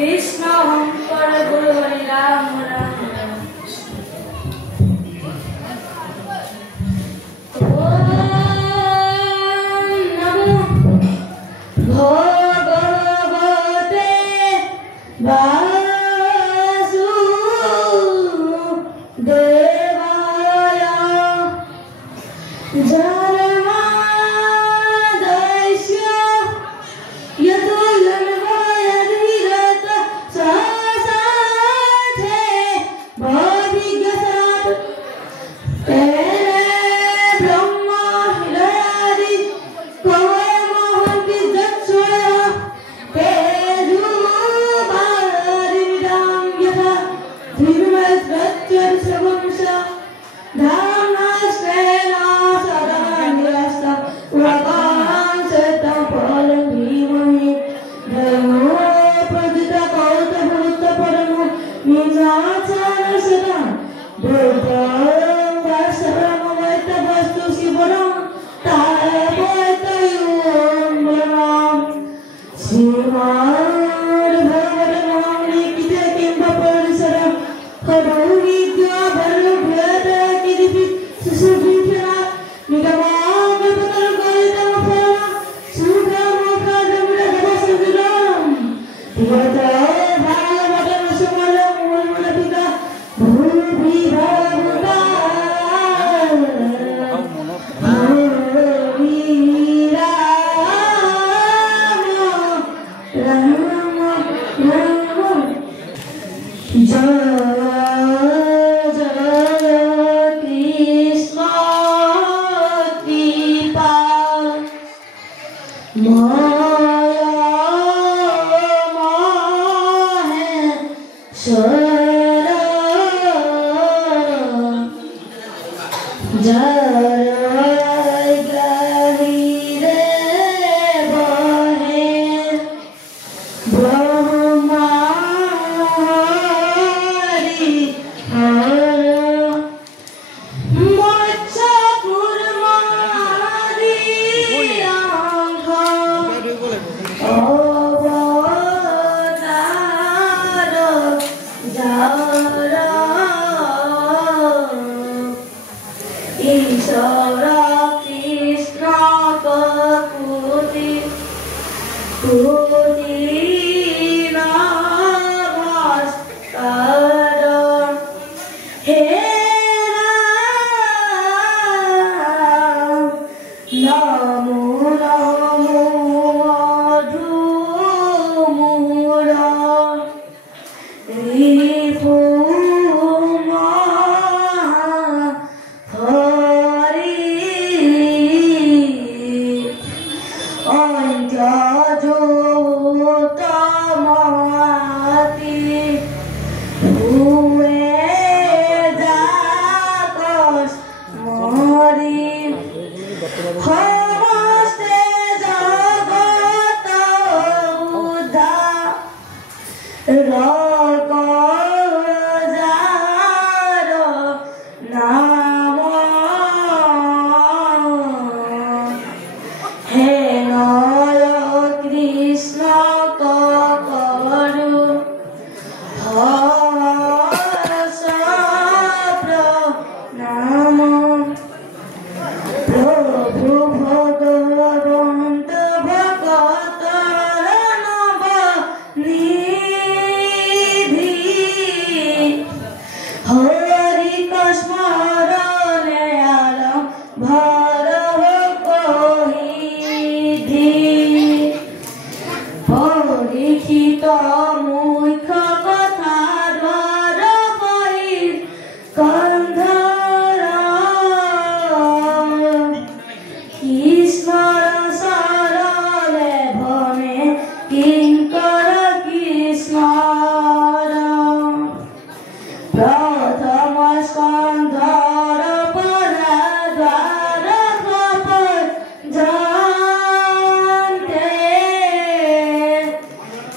कृष्ण शंकर गुरु हरि राम राम राम ओम नमो भगवते वासुदेवाय जन्माद्यस्य यतोऽन्वयादिरत सहस्रार्थे भवद्विज्ञात तेने ब्रह्म हृदयादि कवये मोहन्ति यत्स्वयः तेजोवारिणां यथा धीर्मद्रत्यर्षवंश धाम्नास्तेन सदा निरस्तं पुरकां सतं फलं धीमहि धर्मो प्रदितकौतभूतपरमो मीनाचारसदं बुद्धं वासवमवैतवस्तु शिवरं तावैतयों ब्रह्मं श्रीमद्भगवद्गीता लिखिते किंपरिसरं खडुविद्या बलभद्रकिरीटि सुशोभिता निगमागतकल्पतरुफलं शुभमुखदमुदगमसुदुरं यथा भागवतं सुमलं मूलपिता भूरिभावुता जय जय कृष्ण कृपा माया माहेश्वर जय गहिरे बहे ब्रह्मारि हर मत्स्यकूर्मादि अंग अवतार जार ईश्वर कृष्ण कपूति नमस्कार हे राम नमो नमो मधुमूला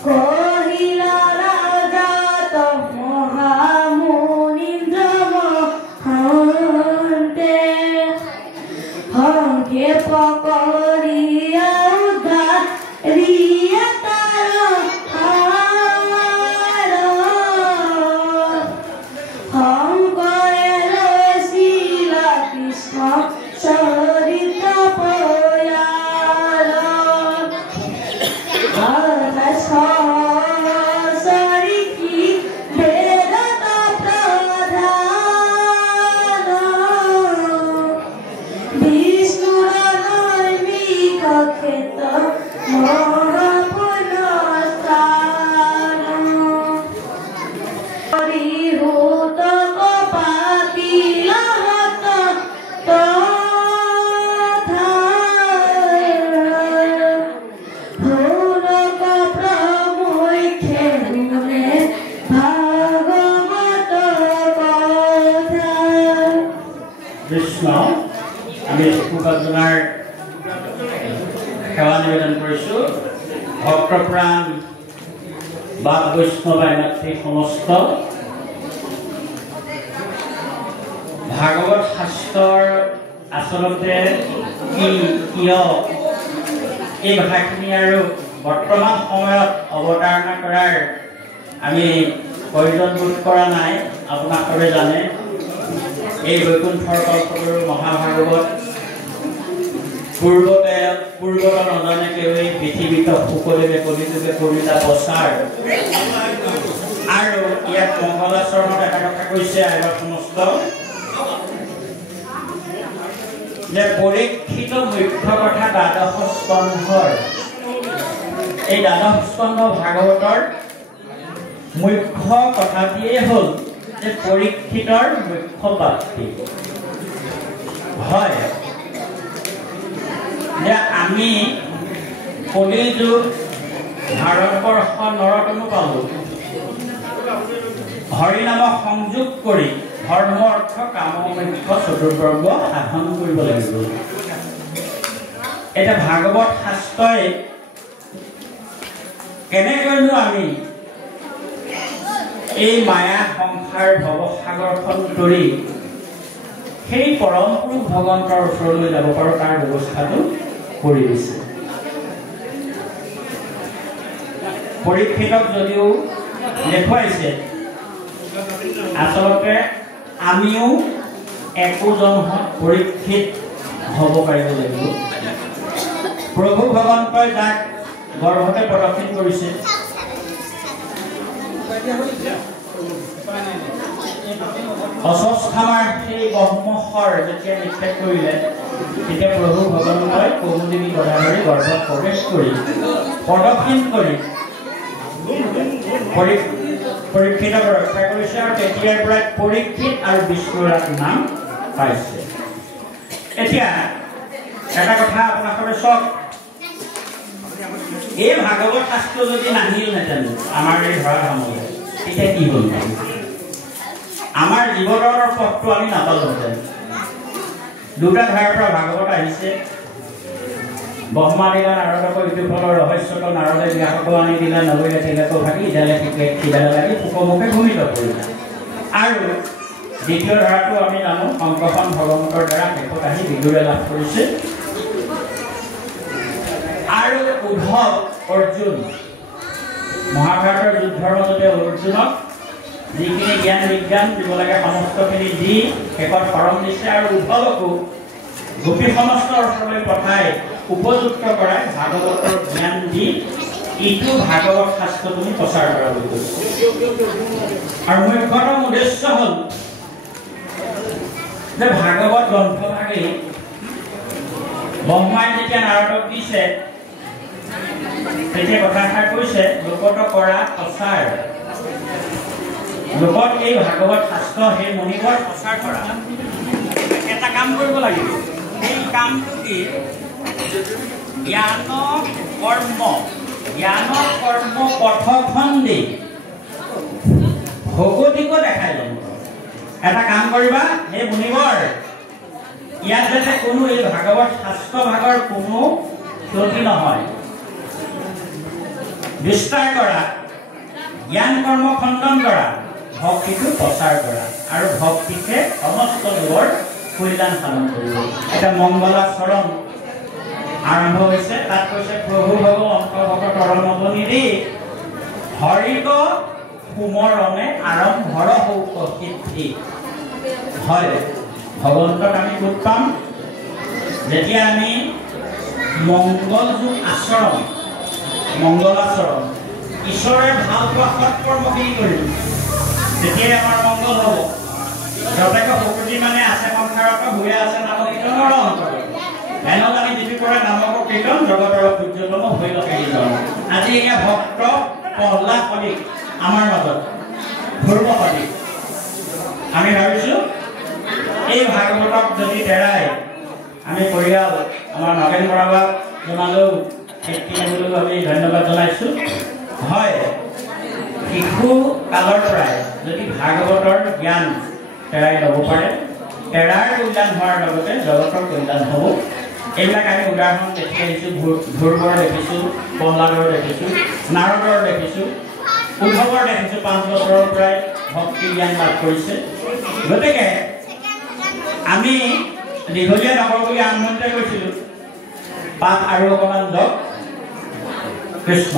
कोई ভক্তপ্ৰাণ বা বৈষ্ণৱায়নাথী সমস্ত ভাগৱত শাস্ত্ৰৰ আচলতে কি কিয় এই কথাখিনি আৰু বৰ্তমান সময়ত অৱতাৰণা কৰাৰ আমি প্ৰয়োজন বোধ কৰা নাই। আপোনালোকে জানে এই বৈকুণ্ঠৰ কল্পতৰু মহাভাগৱত পূৰ্বত নজনে কেৱল পৃথিৱীত সকলোৱে কলিযুগে কৰিলা প্ৰচাৰ। আৰু ইয়াত মংগলাচৰণত এটা কথা কৈছে আগৰ সমস্ত যে পৰীক্ষিত মুখ্য কথা দ্বাদশ স্কন্ধৰ এই দ্বাদশ স্কন্ধ ভাগৱতৰ মুখ্য কথাটিয়ে হ'ল যে পৰীক্ষিতৰ মুখ্য প্ৰাপ্তি হয় যে আমি কলিযুগ ভাৰতবৰ্ষ নৰতমু পালো হৰিনামক সংযোগ কৰি ধৰ্ম অৰ্থ কাম মুখ্য চতুৰ্বৰ্গ সাধন কৰিব লাগিব। এটা ভাগৱত শাস্ত্ৰই কেনেকৈনো আমি এই মায়া সংসাৰ ভৱসাগৰখন তৰি সেই পৰম পুৰুষ ভগৱন্তৰ ওচৰলৈ যাব পাৰোঁ তাৰ ব্যৱস্থাটো কৰি দিছে। পৰীক্ষিতক যদিও দেখুৱাইছে আচলতে আমিও একোজন পৰীক্ষিত হ'ব পাৰিব লাগিব। প্ৰভু ভগৱন্তই যাক গৰ্ভতে প্ৰদৰ্শন কৰিছে অস্বস্থামাৰ সেই ব্ৰহ্মশৰ যেতিয়া নিক্ষেপ কৰিলে তেতিয়া প্ৰভু ভগৱন্তই কৌমুদিনী গদাধৰী গৰ্ভত প্ৰৱেশ কৰি প্ৰদক্ষিণ কৰি পৰীক্ষিতক ৰক্ষা কৰিছে আৰু তেতিয়াৰ পৰা পৰীক্ষিত আৰু বিষ্ণুৰ নাম পাইছে। এতিয়া এটা কথা আপোনালোকে চাওক, এই ভাগৱত শাস্ত্ৰ যদি নাহিলহেঁতেন আমাৰ এই ধৰা ধামলৈ তেতিয়া কি হ'ল? আমাৰ জীৱনৰ পথটো আমি নাপালোহেঁতেন। দুটা ধাৰাৰ পৰা ভাগৱত আহিছে। ব্ৰহ্মা দিলা নাৰদক ইটো ফলৰ ৰহস্যত নাৰদে ব্যাসক আনি দিলা নগৰীয়া তিলক ভাগি ইডালে সিডালে লাগি সুকমুখে ভূমিত কৰিলা। আৰু দ্বিতীয় ধাৰাটো আমি জানো শংকৰখন ভগৱন্তৰ দ্বাৰা শেষত আহি বিদুৰে লাভ কৰিছে। আৰু উদ্ধৱ অৰ্জুন মহাভাৰতৰ যুদ্ধৰ মাজতে অৰ্জুনক যিখিনি জ্ঞান বিজ্ঞান দিব লাগে সমস্তখিনি দি শেষত শৰণ দিছে আৰু উদ্ধৱকো গোপী সমস্তৰ ওচৰলৈ পঠাই উপযুক্ত কৰাই ভাগৱতৰ জ্ঞান দি ইটো ভাগৱত শাস্ত্ৰ তুমি প্ৰচাৰ কৰাবলৈ কৈছে। আৰু মুখ্যতম উদ্দেশ্য হ'ল যে ভাগৱত গ্ৰন্থভাগে ব্ৰহ্মাই যেতিয়া নাৰদক দিছে তেতিয়া কথাষাৰ কৈছে লোকত কৰা প্ৰচাৰ। লোকত এই ভাগৱত শাস্ত্ৰ সেই মণিবৰ প্ৰচাৰ কৰা এটা কাম কৰিব লাগিব। সেই কামটো কি? জ্ঞান কৰ্ম পথখন দি ভগৱতীকো দেখাই ল'ব। এটা কাম কৰিবা, সেই মুনিবৰ ইয়াত যাতে কোনো এই ভাগৱত শাস্ত্ৰ ভাগৰ কোনো ক্ষতি নহয়, বিস্তাৰ কৰা, জ্ঞান কৰ্ম খণ্ডন কৰা, ভক্তিটো প্ৰচাৰ কৰা আৰু ভক্তিকে সমস্ত জীৱৰ কল্যাণ সাধন কৰিব। এটা মংগলাচৰণ আৰম্ভ হৈছে। তাত কৈছে প্ৰভু ভগৱন্ত ভকতৰণি হৰিক সুমৰণে আৰম্ভৰ সৌক সিদ্ধি। হয়, ভগৱন্তক আমি গোট পাম যেতিয়া আমি মংগলযুগ আচৰণ মংগলাচৰণ ঈশ্বৰে ভাল পোৱা সৎকৰ্মখিনি কৰিম তেতিয়াই আমাৰ মংগল হ'ব। যতেক প্ৰকৃতি মানে আছে সংসাৰত ভূয়ে আছে নাম কীৰ্তনৰ অন্তৰত এনত আমি যিটো কৰা নামক কীৰ্তন জগতৰ সূৰ্যতম হৈ লক্ষীজন। আজি এয়া ভক্ত প্ৰহ্লাদ পদিক আমাৰ মাজত ধ্ৰুৱ পদিক আমি ভাবিছোঁ এই ভাগৱতক যদি তেৰাই আমি পৰিয়াল আমাৰ নগেন বৰাবাক জনালেও সেইখিনিলৈও আমি ধন্যবাদ জনাইছোঁ। হয়, শিশু কালৰ পৰাই যদি ভাগৱতৰ জ্ঞান তেৰাই ল'ব পাৰে, তেৰাৰ কল্যাণ হোৱাৰ লগতে জগতৰ কল্যাণ হ'ব। এইবিলাক আমি উদাহৰণ দেখি আহিছোঁ। ধ্ৰুৱৰ দেখিছোঁ, প্ৰহ্লাদৰ দেখিছোঁ, নাৰদৰ দেখিছোঁ, উদ্ধৱৰ দেখিছোঁ 5 বছৰৰ পৰাই ভক্তি জ্ঞান লাভ কৰিছে। গতিকে আমি দীঘলীয়া নকৰোঁ বুলি আৰম্ভণিতে কৈছিলোঁ। পাঠ আৰু অকণমান লওক। কৃষ্ণ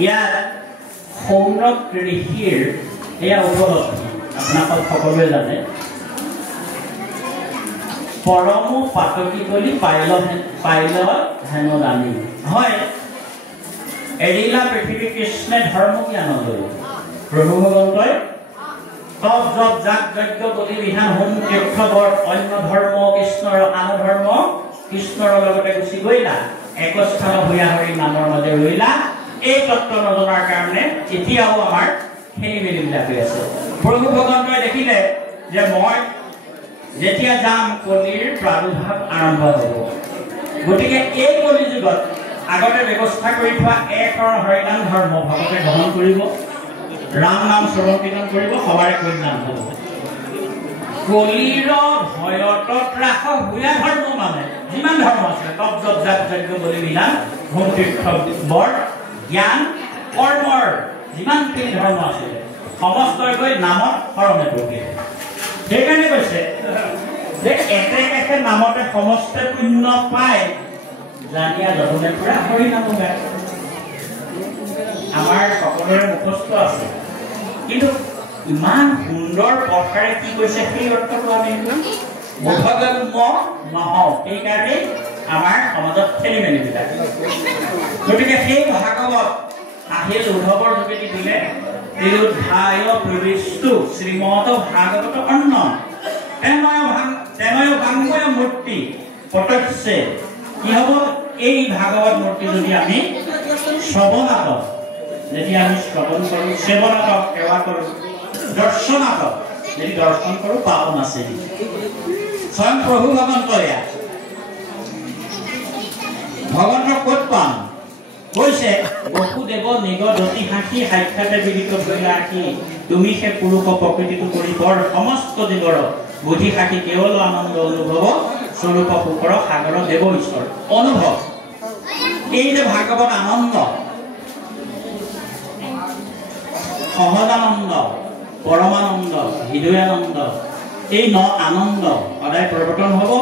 ইয়াত সৌনক ঋষিৰ এয়া উপলব্ধি আপোনালোক সকলোৱে জানে। পৰম পাতকী বুলি পাইল হেনো জানি। হয়, এৰিলা পৃথিৱী কৃষ্ণে ধৰ্ম জ্ঞান লৈ প্ৰভু ভগৱন্তই তপ জপ যাগ যজ্ঞ বলি বিধান হোম তীৰ্থ বৰ অন্য ধৰ্ম কৃষ্ণৰ আন ধৰ্ম কৃষ্ণৰ লগতে গুচি গৈলা, একস্থান ভূঞা হৰি নামৰ মাজে ৰৈলা। এই তত্ত্ব নজনাৰ কাৰণে এতিয়াও আমাৰ খেলি মেলিবিলাক হৈ আছে। প্ৰভু ভগৱন্তই দেখিলে যে মই যেতিয়া যাম কলিৰ প্ৰাদুৰ্ভাৱ আৰম্ভ হ'ব। গতিকে এই কলি যুগত আগতে ব্যৱস্থা কৰি থোৱা একৰণ হৰিনাম ধৰ্ম ভকতে গ্ৰহণ কৰিব, ৰাম নাম শ্ৰৱণ কীৰ্তন কৰিব, সবাৰে কল্যাণ হ'ব। কলিৰ ভয়ত ৰাস ভূঞা ধৰ্ম মানে যিমান ধৰ্ম আছিলে তপ জপ যাগ যজ্ঞ বলি বিধান হোম তীৰ্থ বৰ জ্ঞান কৰ্মৰ যিমানখিনি ধৰ্ম আছিলে সমস্তই গৈ নামত শৰণে পৰিলে। সেইকাৰণে কৈছে যে একে নামতে সমস্তে পুণ্য পায়, জানিয়া যতনে পুৰা হৰি নাম গায়। আমাৰ সকলোৰে মুখস্থ আছে, কিন্তু ইমান সুন্দৰ কথাৰে কি কৈছে সেই অৰ্থটো আমি বোধগম্য নহওঁ। সেইকাৰণে আমাৰ সমাজত খেলি মেলিবিলাক। গতিকে সেই ভাগৱত আহিল উদ্ধৱৰ যোগেদি দিলে তিৰোধায় প্ৰবিষ্টু শ্ৰীমদ ভাগৱত অন্ন তেনয় ভাঙ্গয় মূৰ্তি প্ৰত্যক্ষে কি হ'ব? এই ভাগৱত মূৰ্তি যদি আমি শ্ৰৱণাতক যদি আমি শ্ৰৱণ কৰোঁ, সেৱনাতক সেৱা কৰোঁ, দৰ্শনাতক যদি দৰ্শন কৰোঁ, পাপন আছে। স্বয়ং প্ৰভু ভগৱন্তই ভগৱন্তক ক'ত পাম কৈছে? বসুদেৱ নিগদতি হাসি সাক্ষাতে বিদিত ভৈলা আখি তুমি সে পুৰুষ প্ৰকৃতিটো কৰি বৰ সমস্ত জীৱৰ বুদ্ধি সাক্ষী কেৱল আনন্দ অনুভৱ স্বৰূপ পুকৰ সাগৰ দেৱ ঈশ্বৰ অনুভৱ। এই যে ভাগৱত আনন্দ, সহজানন্দ, পৰমানন্দ, হৃদয়ানন্দ, এই আনন্দ সদায় প্ৰৱৰ্তন হ'ব।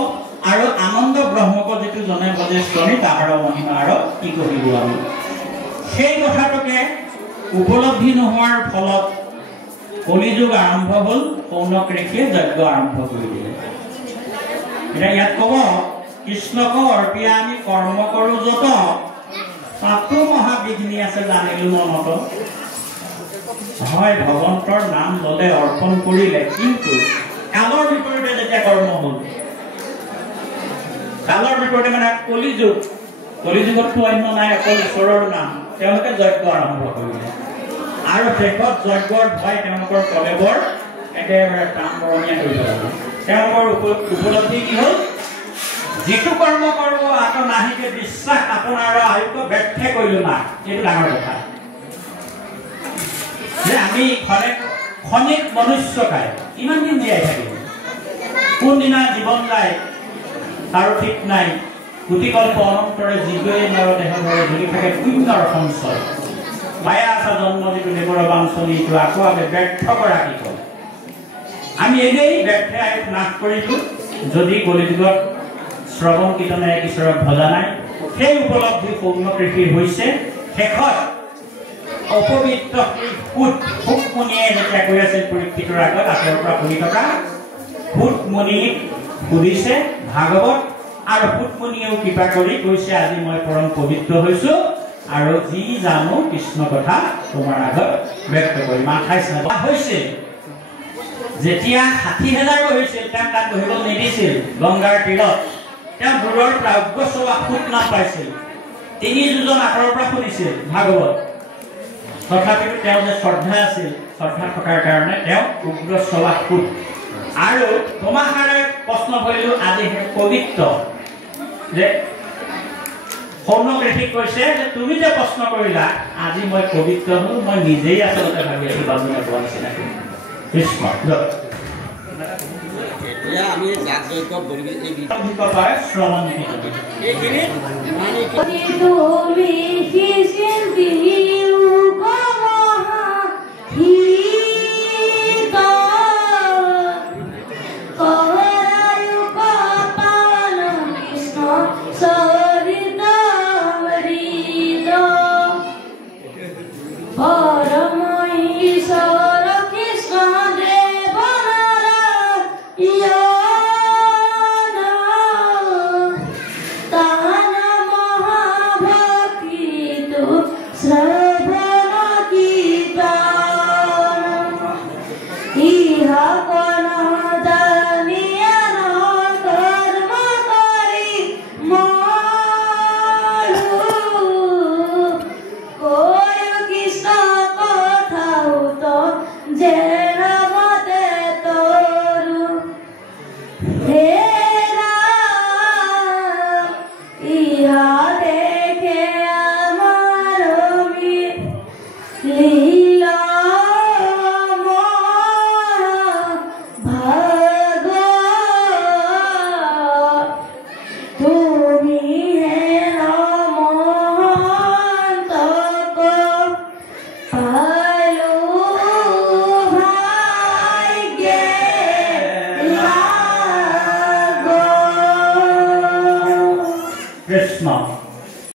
আৰু আনন্দ ব্ৰহ্মক যিটো জনে বজে শ্ৰমী তাহাৰ মহিমা আৰু কি কৰিব আমি। সেই কথাটোকে উপলব্ধি নোহোৱাৰ ফলত কলিযুগ আৰম্ভ হ'ল। সৌনক ঋষিয়ে যজ্ঞ আৰম্ভ কৰি দিলে। এতিয়া ইয়াত ক'ব কৃষ্ণক অৰ্পিয়া আমি কৰ্ম কৰোঁ যত তাতো মহাবিঘ্নি আছে জানিলো মনত। হয়, ভগৱন্তৰ নাম ল'লে অৰ্পণ কৰিলে, কিন্তু কালৰ বিপৰীতে যেতিয়া কৰ্ম হ'ল, কালৰ বিপৰীতে মানে কলিযুগততো অন্য নাই, অকল ঈশ্বৰৰ নাম। তেওঁলোকে যজ্ঞ আৰম্ভ কৰিলে আৰু শেষত যজ্ঞৰ ভয় তেওঁলোকৰ কলেবৰ একেবাৰে প্ৰাণ বৰণীয়া হৈ পেলালে। তেওঁলোকৰ উপলব্ধি কি হ'ল? যিটো কৰ্ম কৰিব আত নাহিকে বিশ্বাস আপোনাৰ আয়ুক ব্যৰ্থ কৰিলো না। এইটো ডাঙৰ কথা যে আমি ক্ষণিক মনুষ্যকাই কিমান দিন জীয়াই থাকিব, কোনদিনা জীৱন যায় তাৰো ঠিক নাই। কোটিকল্প অনন্তৰে জীৱে নৰ দেহ ধৰে ধৰি থাকে পুণ্যৰ সঞ্চয়। মায়া আছা জন্ম যিটো দেৱৰ বাঞ্চনী এইটো আকৌ আমি ব্যৰ্থ কৰা কি কয়? আমি এনেই ব্যৰ্থ আয়ুস নাশ কৰিলো। যদি কলিযুগত শ্ৰৱণ কীৰ্তনে ঈশ্বৰক ভজা নাই সেই উপলব্ধি পূৰ্ণ কৃষি হৈছে শেষত অপবিত্ৰ ভূতমুনিয়ে যেতিয়া কৈ আছিল পৰীক্ষিতৰ আগত আঁতৰৰ পৰা পঢ়ি থকা ভূতমুনিক সুধিছে ভাগৱত আৰু ভূতমুনিয়েও কৃপা কৰি কৈছে আজি মই পৰম পবিত্ৰ হৈছো আৰু যি জানো কৃষ্ণ কথা তোমাৰ আগত ব্যক্ত কৰি 28 হৈছে যেতিয়া 60,000 হৈছিল তেওঁ তাত বহিব নিদিছিল গংগাৰ তীৰত তেওঁ দূৰৰ পৰা উগ্ৰচৱা ফুট নাম পাইছিল 3 যোজন আঁতৰৰ পৰা শুনিছিল ভাগৱত তথাপিও তেওঁ যে শ্ৰদ্ধা আছিল শ্ৰদ্ধা থকাৰ কাৰণে তেওঁ উগ্ৰচৱা ফুট আৰু তোমাহাৰে প্ৰশ্ন কৰিলো আজি পবিত্ৰ যে সৌনকৃষিক কৈছে যে তুমি যে প্ৰশ্ন কৰিলা আজি মই পবিত্ৰ হলো মই নিজেই আচলতে ভাবি আছো বামুণে কোৱা নিচিনা কৃষ্ণ এতিয়া আমি জাগ্ৰত বলি এই অভিজ্ঞতাৰ শ্ৰৱণ এইখিনি মানে তুমি কিসিন্তি উকমহা হিতা কৰায়ু কপাল কৃষ্ণ সৰিতামৃত পৰম ঈশ্বৰ কৃষ্ণ দেবনাৰায়ণ Krishna